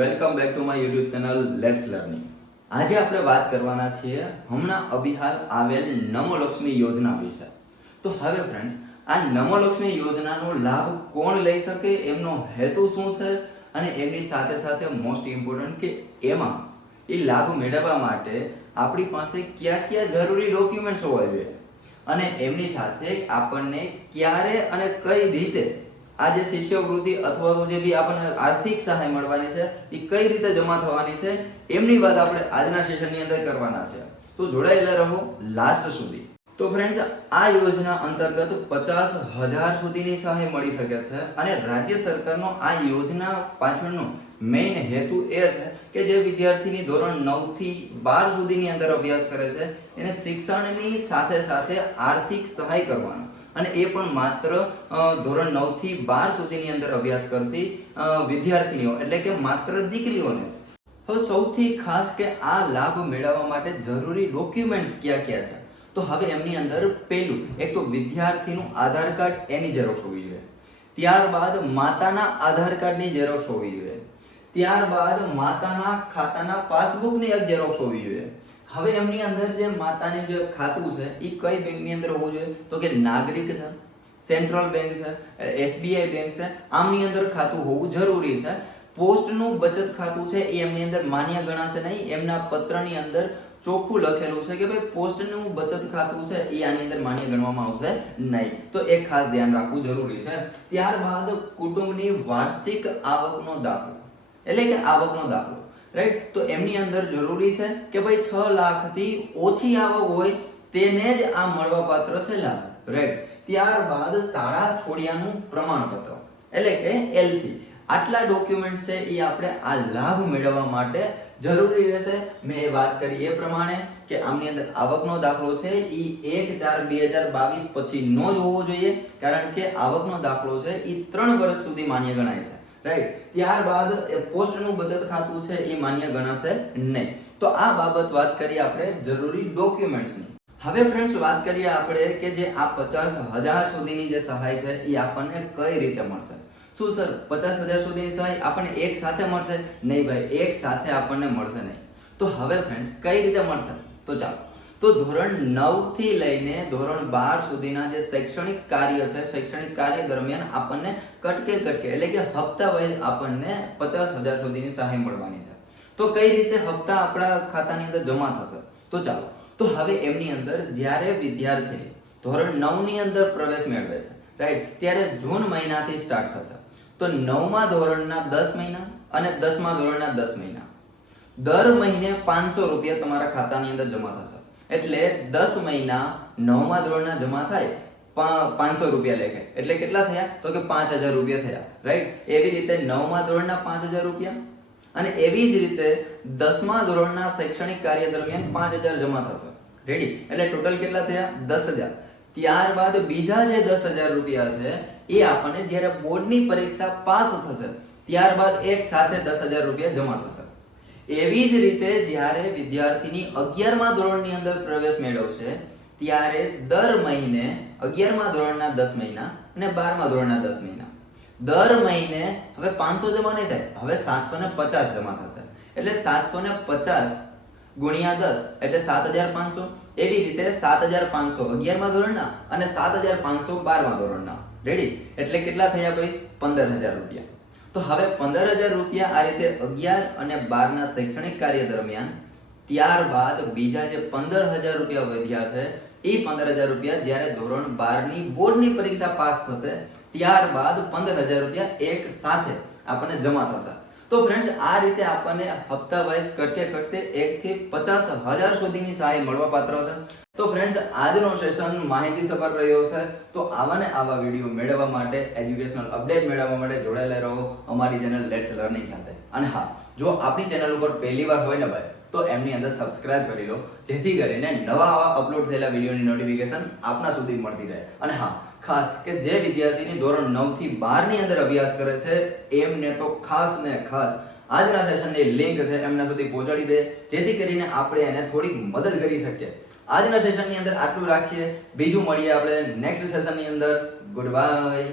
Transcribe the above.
Welcome back to my YouTube channel let's learning. આજે આપણે વાત કરવાના છીએ હમણાં અભિહાલ આવેલ નમોલક્ષ્મી યોજના વિશે. તો હવે ફ્રેન્ડ્સ, આ નમોલક્ષ્મી યોજનાનો લાભ કોણ લઈ શકે, એમનો હેતુ શું છે, અને એમની સાથે સાથે મોસ્ટ ઇમ્પોર્ટન્ટ કે એમાં એ લાભ મેળવવા માટે આપણી પાસે કયા કયા જરૂરી ડોક્યુમેન્ટ્સ હોવા જોઈએ, અને એમની સાથે આપણને ક્યારે અને કઈ રીતે આ જે શિષ્યવૃત્તિ અથવા તો જે બી આપણને આર્થિક સહાય મળવાની છે એ કઈ રીતે જમા થવાની છે, એમની વાત આપણે આજના સેશનની અંદર કરવાના છે. તો જોડાયેલા રહો લાસ્ટ સુધી. તો ફ્રેન્ડ્સ, આ યોજના અંતર્ગત 50,000 સુધીની સહાય મળી શકે છે, અને રાજ્ય સરકારનો આ યોજના પાછળનો મેઇન હેતુ એ છે કે જે વિદ્યાર્થીની ધોરણ 9 થી 12 સુધીની અંદર અભ્યાસ કરે છે એને શિક્ષણની સાથે સાથે આર્થિક સહાય કરવાનો, અને એ પણ માત્ર ધોરણ 9 થી 12 સુધીની અંદર અભ્યાસ કરતી વિદ્યાર્થીનીઓ એટલે કે માત્ર દીકરીઓને જ. હવે સૌથી ખાસ કે આ લાભ મેળવવા માટે જરૂરી ડોક્યુમેન્ટ્સ કયા કયા છે, તો હવે એમની અંદર પહેલું એક તો વિદ્યાર્થીનું આધાર કાર્ડ, એની ઝેરોક્ષ હોવી જોઈએ. ત્યારબાદ માતાના આધાર કાર્ડની ઝેરોક્ષ હોવી જોઈએ. ત્યારબાદ માતાના ખાતાના પાસબુકની એક ઝેરોક્ષ હોવી જોઈએ. હવે એમની અંદર જે માતાની જે ખાતું છે એ કઈ બેંકની અંદર હોવું જોઈએ, તો કે નાગરિક છે, સેન્ટ્રલ બેંક છે, SBI બેંક છે, આમની અંદર ખાતું હોવું જરૂરી છે. પોસ્ટનું બચત ખાતું છે એ એમની અંદર માન્ય ગણાશે નહીં. એમના પત્રની અંદર ચોખ્ખું લખેલું છે કે ભાઈ પોસ્ટનું બચત ખાતું છે એ આની અંદર માન્ય ગણવામાં આવશે નહીં, તો એક ખાસ ધ્યાન રાખવું જરૂરી છે. ત્યારબાદ કુટુંબની વાર્ષિક આવકનો દાખલો એટલે કે આવકનો દાખલો, રાઈટ. તો એમની અંદર જરૂરી છે કે ભાઈ 6 લાખથી ઓછી આવક હોય તેને જ આ મળવાપાત્ર છે લાભ, રાઈટ. ત્યારબાદ શાળા છોડ્યાનું પ્રમાણપત્ર એટલે કે LC. આટલા ડોક્યુમેન્ટ્સ છે એ આપણે આ લાભ મેળવવા માટે જરૂરી રહેશે. મેં એ વાત કરી એ પ્રમાણે કે આમની અંદર આવકનો દાખલો છે એ 1/4/2022 પછીનો જ હોવો જોઈએ, કારણ કે આવકનો દાખલો છે એ 3 વર્ષ સુધી માન્ય ગણાય છે, રાઈટ. ત્યારબાદ પોસ્ટનું બચત ખાતું છે એ માન્ય ગણાશે નહીં. તો આ બાબત વાત કરીએ આપણે જરૂરી ડોક્યુમેન્ટ્સની. હવે ફ્રેન્ડ્સ, વાત કરીએ આપણે કે જે આ 50,000 સુધીની જે સહાય છે એ આપણને કઈ રીતે મળશે. શું સર 50,000 સુધીની સહાય આપણને એક સાથે મળશે? નહીં ભાઈ, એક સાથે આપણને મળશે નહીં. તો હવે ફ્રેન્ડ્સ, કઈ રીતે મળશે? તો ચાલો, તો ધોરણ 9 થી લઈને ધોરણ 12 સુધીના જે શૈક્ષણિક કાર્ય છે, શૈક્ષણિક કાર્ય દરમિયાન આપણને કટકે એટલે કે હપ્તા વાઇઝ આપણને 50,000 સુધીની સહાય મળવાની છે. તો કઈ રીતે હપ્તા આપણા ખાતાની અંદર જમા થશે? તો ચાલો, તો હવે એમની અંદર જ્યારે વિદ્યાર્થી ધોરણ 9 ની અંદર પ્રવેશ મેળવે છે, રાઈટ, ત્યારે જૂન મહિનાથી સ્ટાર્ટ થશે. તો 9મા ધોરણના 10 મહિના અને 10મા ધોરણના 10 મહિના દર મહિને 500 રૂપિયા તમારા ખાતાની અંદર જમા થશે. એટલે 10 મહિના 9મા ધોરણના જમા થાય 500 રૂપિયા લેખે, એટલે કેટલા થયા? તો કે 5,000 રૂપિયા થયા, રાઈટ. એવી રીતે 9મા ધોરણના 5,000 રૂપિયા, અને એવી જ રીતે 10મા ધોરણના શૈક્ષણિક કાર્ય દરમિયાન 5,000 જમા થશે, રેડી. એટલે ટોટલ કેટલા થયા? 10,000. ત્યારબાદ બીજા જે 10,000 રૂપિયા છે એ આપણને જ્યારે બોર્ડની પરીક્ષા પાસ થશે ત્યારબાદ એક સાથે 10,000 રૂપિયા જમા થશે. એવી જ રીતે જ્યારે વિદ્યાર્થીની 11મા ધોરણની અંદર પ્રવેશ મેળવશે ત્યારે દર મહિને 11મા ધોરણના 10 મહિના અને 12મા ધોરણના 10 મહિના દર મહિને હવે 500 જમા નહીં થાય, હવે 750 જમા થશે. એટલે 750 ગુણ્યા 10 એટલે 7,500. એવી રીતે 7,500 11મા ધોરણના અને 7,500 12મા ધોરણના, રેડી. એટલે કેટલા થયા ભાઈ? 15,000 રૂપિયા. તો હવે 15,000 રૂપિયા આ રીતે 11 અને 12ના શૈક્ષણિક કાર્ય દરમિયાન. ત્યારબાદ બીજા જે 15,000 રૂપિયા વધ્યા છે એ 15,000 રૂપિયા જ્યારે ધોરણ 12ની બોર્ડની પરીક્ષા પાસ થશે ત્યારબાદ 15,000 રૂપિયા એક સાથે આપણને જમા થશે. તો ફ્રેન્ડ્સ, આ રીતે આપણને હપ્તા વાઇઝ કટકે 1 થી 50,000 સુધીની સહાય મળવા પાત્ર છે. તો ફ્રેન્ડ્સ, આજનો સેશન માહિતીસભર રહ્યો છે. તો આવા ને આવા વિડીયો મેળવવા માટે, એજ્યુકેશનલ અપડેટ મેળવવા માટે જોડાયેલા રહો અમારી ચેનલ લેટ્સ લર્નિંગ સાથે. અને હા, જો આપણી ચેનલ ઉપર પહેલી વાર હોય ને ભાઈ, તો એમની અંદર સબસ્ક્રાઇબ કરી લો, જેથી કરીને નવા આવા અપલોડ થયેલા વિડીયોની નોટિફિકેશન આપના સુધી મળતી રહે. અને હા, ખાસ કે જે વિદ્યાર્થીની ધોરણ 9 થી 12 ની અંદર અભ્યાસ કરે છે એમને તો ખાસ ને ખાસ આજના સેશનની લિંક છે એમના સુધી પહોંચાડી દે, જેથી કરીને આપણે એને થોડીક મદદ કરી શકીએ. આજના સેશનની અંદર આટલું રાખીએ. બીજું મળીએ આપણે નેક્સ્ટ સેશનની અંદર. Good bye.